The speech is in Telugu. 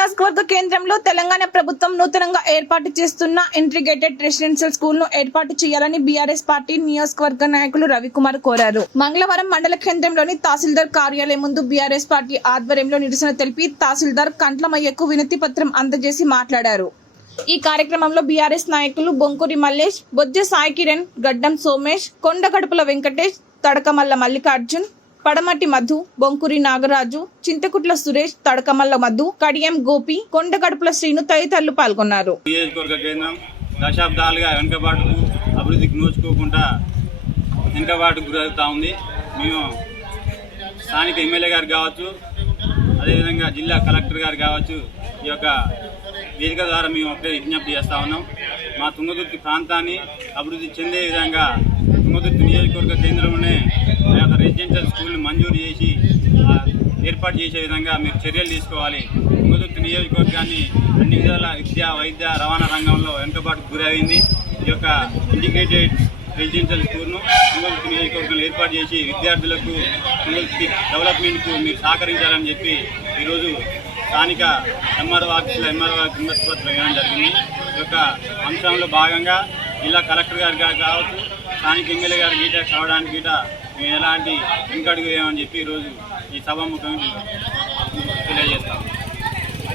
నియోజకవర్గ కేంద్రంలో తెలంగాణ ప్రభుత్వం నూతనంగా ఏర్పాటు చేస్తున్న ఇంటిగ్రేటెడ్ రెసిడెన్షియల్ స్కూల్ను ఏర్పాటు చేయాలని బీఆర్ఎస్ పార్టీ నియోజకవర్గ నాయకులు రవికుమార్ కోరారు. మంగళవారం మండల కేంద్రంలోని తహసీల్దార్ కార్యాలయం ముందు బీఆర్ఎస్ పార్టీ ఆధ్వర్యంలో నిరసన తెలిపి తహసీల్దార్ కంట్లమయ్యకు వినతి పత్రం అందజేసి మాట్లాడారు. ఈ కార్యక్రమంలో బీఆర్ఎస్ నాయకులు బొంకూరి మల్లేష్ బొజ్జ సాయి కిరణ్ గడ్డం సోమేష్ కొండగడుపుల వెంకటేష్ తడకమల్ల మల్లికార్జున్ పడమటి మధు బొంకురి నాగరాజు చింతకుట్ల సురేష్ తడకమల్ల మధు కడియం గోపి కొండగడుపుల శ్రీను తదితరులు పాల్గొన్నారు. కేంద్రం దశాబ్దాలుగా వెనుకబాటుకు అభివృద్ధికి నోచుకోకుండా వెనుకబాటుకు గురవుతా ఉంది. మేము స్థానిక ఎమ్మెల్యే గారు కావచ్చు అదేవిధంగా జిల్లా కలెక్టర్ గారు కావచ్చు ఈ యొక్క వేదిక ద్వారా మేము ఒకటే విజ్ఞప్తి చేస్తా ఉన్నాం. మా తుంగదుర్తి ప్రాంతాన్ని అభివృద్ధి చెందే విధంగా తుంగదుర్తి నియోజకవర్గ కేంద్రంలోనే ఆ యొక్క రెసిడెన్షియల్ స్కూల్ని మంజూరు చేసి ఏర్పాటు చేసే విధంగా మీరు చర్యలు తీసుకోవాలి. తుంగదుర్తి నియోజకవర్గాన్ని అన్ని విధాల విద్య వైద్య రవాణా రంగంలో వెనుకబాటుకు గురైంది ఈ యొక్క ఇంటిగ్రేటెడ్ రెసిడెన్షియల్ స్కూల్ను తుంగతుర్తి నియోజకవర్గంలో ఏర్పాటు చేసి విద్యార్థులకు తుంగతుర్తి డెవలప్మెంట్కు మీరు సహకరించాలని చెప్పి ఈరోజు స్థానిక ఎంఆర్ఓ ఆఫీసులో ఎంఆర్ఓ వినతి వేయడం జరిగింది. ఈ యొక్క అంశంలో భాగంగా జిల్లా కలెక్టర్ గారు కావచ్చు స్థానిక ఎమ్మెల్యే గారు గీట కావడానికి గీట మేము ఎలాంటి వెనుకడుగు వేయమని చెప్పి ఈరోజు ఈ సభ ముఖ్యమంత్రి తెలియజేస్తాము.